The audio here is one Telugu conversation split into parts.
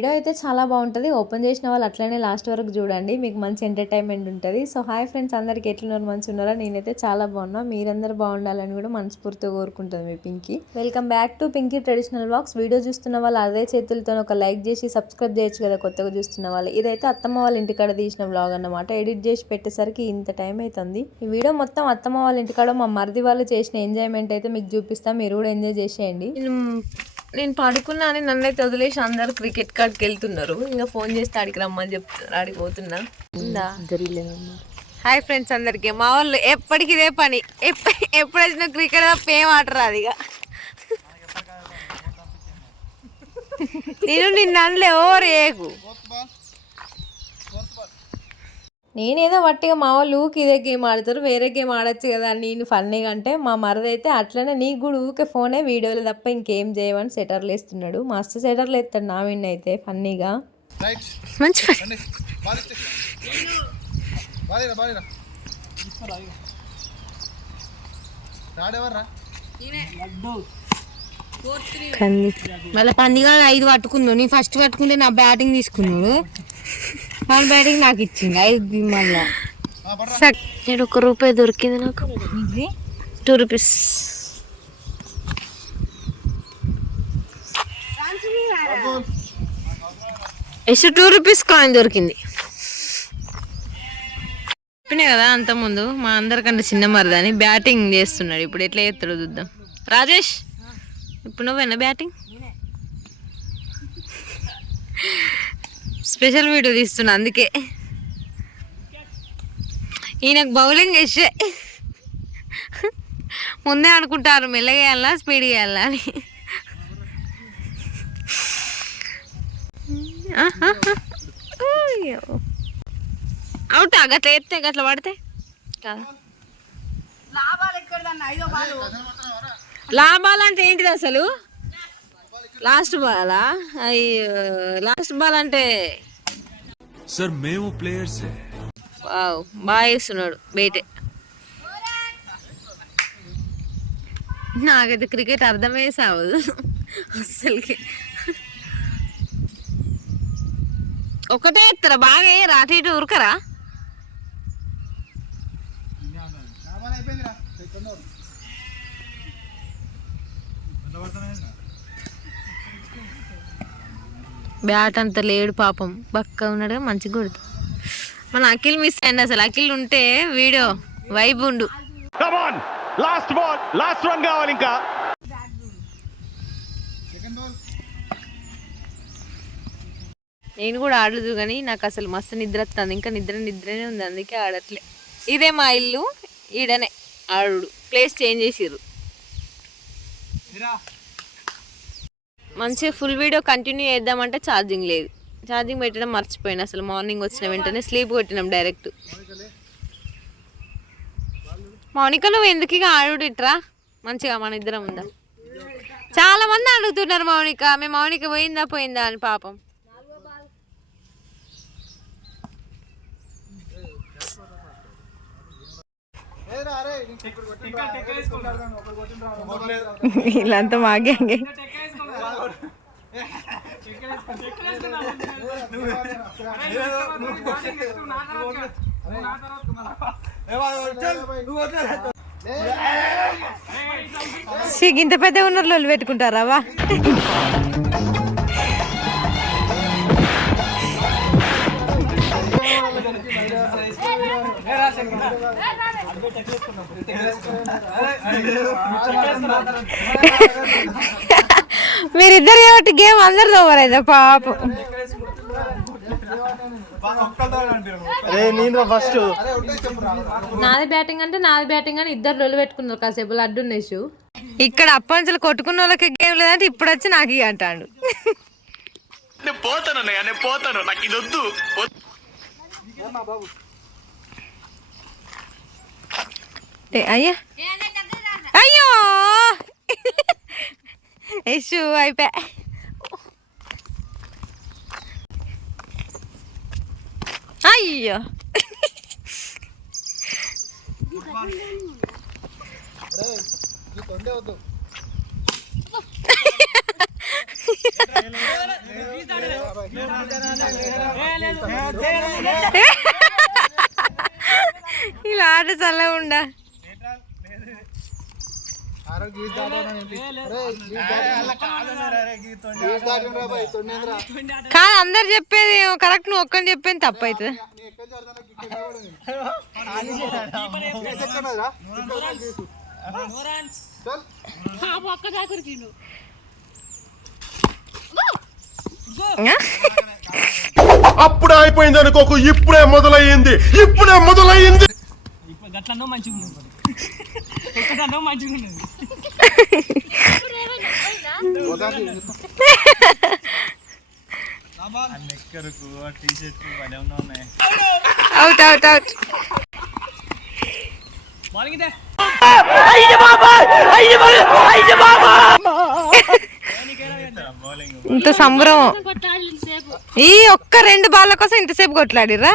వీడియో అయితే చాలా బాగుంటుంది. ఓపెన్ చేసిన వాళ్ళు అట్లనే లాస్ట్ వరకు చూడండి, మీకు మంచి ఎంటర్టైన్మెంట్ ఉంటుంది. సో హాయ్ ఫ్రెండ్స్, అందరికి ఎట్లున్నారు, మంచిగా ఉన్నారా? నేనైతే చాలా బాగున్నా, మీరందరూ బాగుండాలని కూడా మనస్ఫూర్తిగా కోరుకుంటుంది మీ Pinky. Welcome back to Pinky traditional vlogs. Video చూస్తున్న వాళ్ళు అదే చేతులతో ఒక లైక్ చేసి సబ్స్క్రైబ్ చేయొచ్చు కదా కొత్తగా చూస్తున్న వాళ్ళు. ఇదైతే అత్తమ్మ వాళ్ళ ఇంటికాడ తీసిన వ్లాగ్ అన్నమాట. ఎడిట్ చేసి పెట్టేసరికి ఇంత టైం అవుతుంది. ఈ వీడియో మొత్తం అత్తమ్మ వాళ్ళ ఇంటికాడ మా మరిది వాళ్ళు చేసిన ఎంజాయ్మెంట్ అయితే మీకు చూపిస్తాం, మీరు కూడా ఎంజాయ్ చేసేయండి. నేను పడుకున్నా అని నన్నైతే వదిలేసి అందరు క్రికెట్ కార్డ్కి వెళ్తున్నారు. ఇంకా ఫోన్ చేస్తే ఆడికి రమ్మని చెప్తున్నారు, ఆడికి పోతున్నా. హాయ్ ఫ్రెండ్స్ అందరికి. మా వాళ్ళు ఎప్పటికి ఇదే పని, ఎప్పుడు వచ్చిన క్రికెట్ తప్ప ఏం ఆడరు. అది ఇక నేను నిన్న అనలే ఓవర్ ఏకు. నేనేదో వట్టిగా మా వాళ్ళు ఊకి ఇదే గేమ్ ఆడతారు, వేరే గేమ్ ఆడచ్చు కదా నేను ఫన్నీగా అంటే, మా మరదైతే అట్లనే నీకు కూడా ఊకే ఫోనే వీడియోలు తప్ప ఇంకేం చేయమని సెటర్లు వేస్తున్నాడు. మస్తు సెటర్లు వేస్తాడు నా విన్ అయితే ఫన్నీగా. మంచి మళ్ళీ పందిగా 5 పట్టుకున్నావు. నీ ఫస్ట్ పట్టుకుంటే నా బ్యాటింగ్ తీసుకున్నాడు, మన బ్యాటింగ్ నాకు ఇచ్చింది 5. మళ్ళా నేను ₹1 దొరికింది నాకు, 2 రూపీస్. ఎస్ 2 రూపీస్ కాయిన్ దొరికింది. చెప్పినా కదా అంతకుముందు, మా అందరికంటే చిన్న మరదని బ్యాటింగ్ చేస్తున్నాడు. ఇప్పుడు ఎట్లా చేస్తాడో చూద్దాం. రాజేష్, ఇప్పుడు నువ్వేనా బ్యాటింగ్? స్పెషల్ వీడియో తీస్తున్నా అందుకే. ఈయనకు బౌలింగ్ వేసే ముందే అనుకుంటారు మెల్లగా వేయాలా స్పీడ్ వేయాలా అని. అవుట్ గట్లా ఎత్తే గట్లా పడితే లాభాలు అంటే ఏంటిది అసలు? లాస్ట్ బాలా? లాస్ట్ బాల్ అంటే సార్ మేము ప్లేయర్స్. బాగా వేస్తున్నాడు బయటే. నాకైతే క్రికెట్ అర్థమే సావదు అసలుకి. ఒకటే ఎత్తారా? బాగా వేయరా? అటు ఇటు ఉరకరా? బ్యాట్ అంత లేడు పాపం, బక్క ఉన్నాడుగా మంచిగా కొడుతు. మన అఖిల్ మిస్ అయింది అసలు. అఖిల్ ఉంటే వీడియో వైబ్ ఉండు. లాస్ట్ బాల్, లాస్ట్ రన్ కావాలి ఇంకా. నేను కూడా ఆడలేదు కానీ నాకు అసలు మస్తు నిద్ర వస్తుంది. ఇంకా నిద్రనే ఉంది, అందుకే ఆడట్లే. ఇదే మా ఇల్లు, ఈడనే ఆడు. ప్లేస్ చేంజ్ చేసిర్రు. మంచిగా ఫుల్ వీడియో కంటిన్యూ చేద్దామంటే ఛార్జింగ్ లేదు. ఛార్జింగ్ పెట్టడం మర్చిపోయినా అసలు. మార్నింగ్ వచ్చిన వెంటనే స్లీప్ కొట్టినాం డైరెక్ట్. మౌనిక నువ్వు ఎందుకు ఇక ఆడు ఇట్రా, మంచిగా మన ఇద్దరం ఉందా? చాలా మంది అడుగుతున్నారు మౌనిక, మేము మౌనిక పోయిందా అని పాపం. వీళ్ళంతా మాగే ఇంత పెద్ద ఉన్నర్లు పెట్టుకుంటారా? వా మీరిద్దరు కాబట్టి గేమ్ అందరితో ఓవర్ అయిందా పాపం. నాది బ్యాటింగ్ అంటే నాది బ్యాటింగ్ అని ఇద్దరు లొల్లు పెట్టుకున్నారు కాసేపు లడ్డు నెషు. ఇక్కడ అప్పంచలు కొట్టుకున్న వాళ్ళకి గేమ్ లేదంటే ఇప్పుడు వచ్చి నాకు ఇక అంటాడు. పోతాను నాకు ఇది వద్దు. అయ్యా అయ్యో యశు అయిపోయా. అయ్యో ఇలా ఆట చల్లగా ఉండా కాదు అందరు చెప్పేది కరెక్ట్, నువ్వు ఒక్కని చెప్పేది తప్పు అవుతుంది. అప్పుడే అయిపోయింది అనుకోకు, ఇప్పుడే మొదలయ్యింది. Out out out. ఇంత సంబరం ఈ ఒక్క 2 బాళ్ళ కోసం ఇంతసేపు కొట్లాడిర్రా.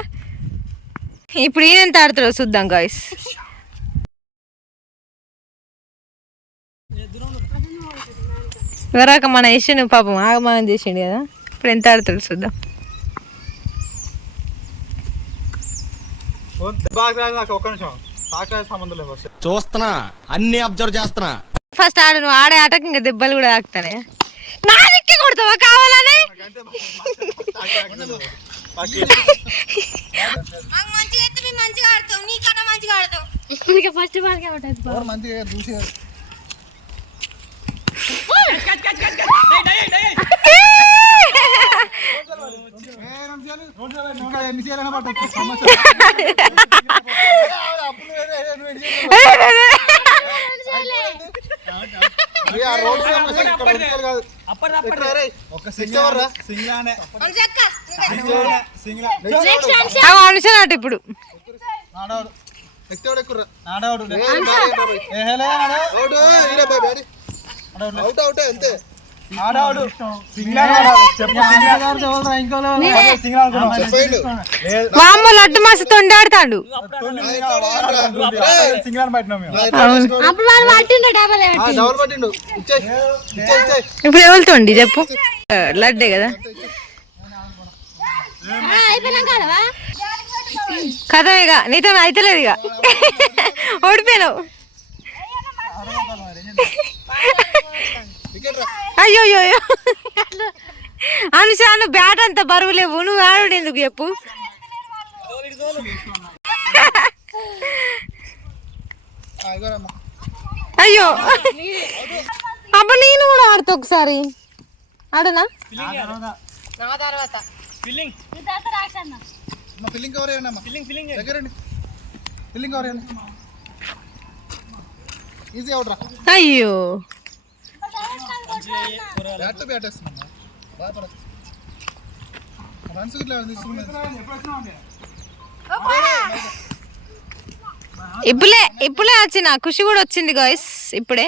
ఇప్పుడు ఈయన ఎంత ఆడుతాడో చూద్దాం గాయ్స్. వరాక మన ఇష్యూ పాపం ఆగమాగం చేసిండు కదా, ఇప్పుడు ఎంత ఆడుతాడు చూద్దాం. చూస్తున్నా, అన్ని అబ్జర్వ్ చేస్తున్నా. ఫస్ట్ ఆడు, నువ్వు ఆడే ఆటకి ఇంకా దెబ్బలు కూడా తాకుతానే. నా దిక్కి కొడతావా కావాలని? అనుషనాటు ఇప్పుడు వామ్మ లడ్డు మస్తు తొండాడుతాడు. ఇప్పుడు ఎవరుతోండి చెప్పు, లడ్డే కదా కదా. ఇక నీతో అయితలేదు, ఇక ఓడిపోయినావు. అయ్యో అయ్యో అనుషా, నువ్వు బ్యాట్ అంత బరువు లేవు, నువ్వు ఆడు ఎందుకు చెప్పు. అయ్యో అబ్బా, నేను కూడా ఆడుతా ఒకసారి. ఆడనా? అయ్యో ఇప్పుడే వచ్చిన ఖుషి కూడా వచ్చింది గాయ్స్ ఇప్పుడే.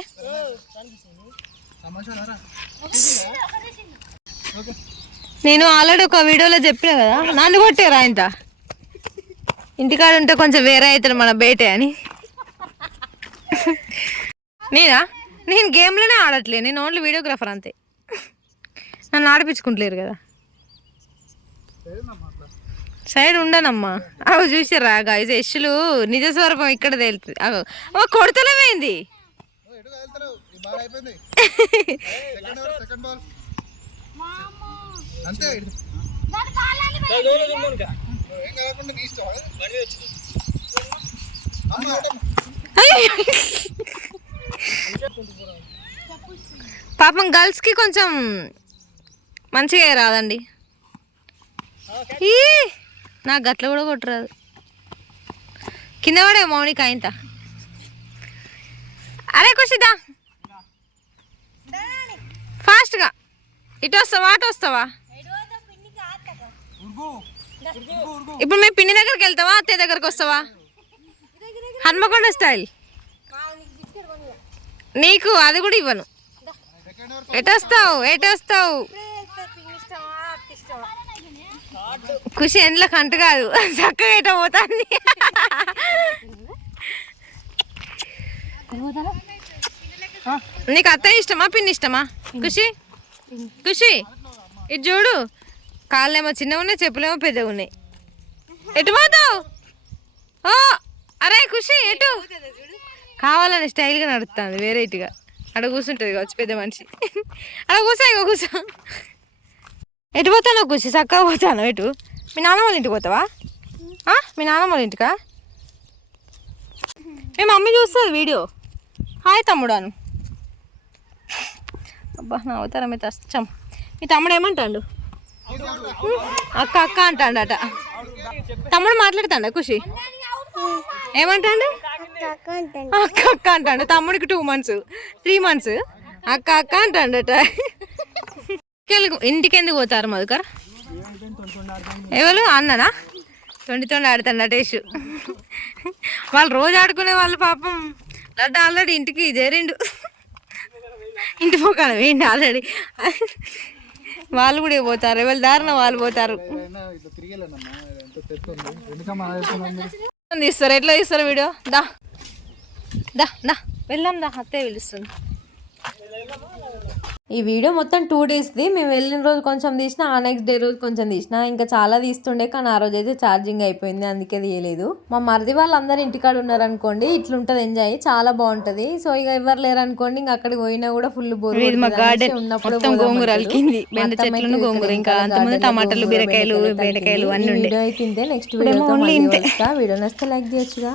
నేను ఆల్రెడీ ఒక వీడియోలో చెప్పిన కదా, నన్ను కొట్టారా ఇంత ఇంటికాడ ఉంటే కొంచెం వేరే అవుతాడు మన బయటే అని. నేను గేమ్లోనే ఆడట్లే, నేను ఓన్లీ వీడియోగ్రాఫర్ అంతే. నన్ను ఆడిపించుకుంటలేరు కదా, సైడ్ ఉండనమ్మా. అవి చూసారా గాయస్, యష్లు నిజ స్వరూపం ఇక్కడ తేలుతుంది. అవి కొడతలేమైంది. పాపం గర్ల్స్ కి కొంచెం మంచిగా రాదండి. నాకు గట్ల కూడా కొట్టరాదు. కింద పడే మౌనిక ఇంత. అరే ఖుషిదా ఫాస్ట్గా ఇటు వస్తావా అటు వస్తావా? ఇప్పుడు మేము పిన్ని దగ్గరికి వెళ్తావా అత్తయ్య దగ్గరికి వస్తావా? హన్మకొండ స్టైల్. నీకు అది కూడా ఇవ్వను. ఎటు వస్తావు? ఖుషి ఎండ్లకు అంటు కాదు, చక్కగా ఎట పోతాంది. నీకు అత్తయ్య ఇష్టమా పిన్ని ఇష్టమా? ఖుషి ఇది చూడు, కాళ్ళేమో చిన్నగా ఉన్నాయి, చెప్పులేమో పెద్దగా ఉన్నాయి. ఎటు పోతావు? ఓ అరే ఖుషి ఎటు? కావాలని స్టైల్గా నడుస్తుంది వేరేటిగా. అక్కడ కూర్చుంటుంది కావచ్చు పెద్ద మనిషి. అక్కడ కూర్చో. ఎటు పోతాను ఖుషి? చక్కగా పోతాను. ఎటు? మీ నాన్నమ్మ వాళ్ళ ఇంటికి పోతావా? మీ నాన్నమ్మ వాళ్ళ ఇంటికా? మీ మమ్మీ చూస్తుంది వీడియో. హాయ్ తమ్ముడాను. అబ్బా నా అవతారం అయితే అచ్చం. మీ తమ్ముడు ఏమంటాడు? అక్క అక్క అంటాడట. తమ్ముడు మాట్లాడుతాడా ఖుషి? ఏమంటాడు? అక్క అక్క అంటాడు. తమ్ముడికి 2 months 3 months అక్క అక్క అంటాడట. ఇంటికి ఎందుకు పోతారు మధుకర్? ఎవరు అన్ననా? తొండి ఆడుతాడు టేషు. వాళ్ళు రోజు ఆడుకునే వాళ్ళు పాపం. లడ్డు ఆల్రెడీ ఇంటికి చేరిండు. ఇంటి పోకాలి వేయండి ఆల్రెడీ. వాళ్ళు కూడా పోతారు, ఎవరి దారిన వాళ్ళు పోతారు. తీస్తారు, ఎట్లా తీస్తారు వీడియో? దా దా దా వెళ్దాం దా, అత్తే పిలుస్తుంది. ఈ వీడియో మొత్తం 2 daysది. మేము వెళ్ళిన రోజు కొంచెం తీసిన, ఆ నెక్స్ట్ డే రోజు కొంచెం తీసిన. ఇంకా చాలా తీస్తుండే కానీ ఆ రోజు అయితే ఛార్జింగ్ అయిపోయింది, అందుకే తీయలేదు. మా మరిది వాళ్ళందరూ ఇంటికాడ ఉన్నారనుకోండి ఇట్లుంటది ఎంజాయ్, చాలా బాగుంటది. సో ఇక ఎవరు లేరనుకోండి ఇంకా అక్కడికి పోయినా కూడా ఫుల్ బోర్ ఉన్నప్పుడు టమాటాలు, బీరకాయలు, బెండకాయలు అన్ని. వీడియో అయితే నెక్స్ట్ వీడియో నచ్చితే లైక్ చేయొచ్చుగా.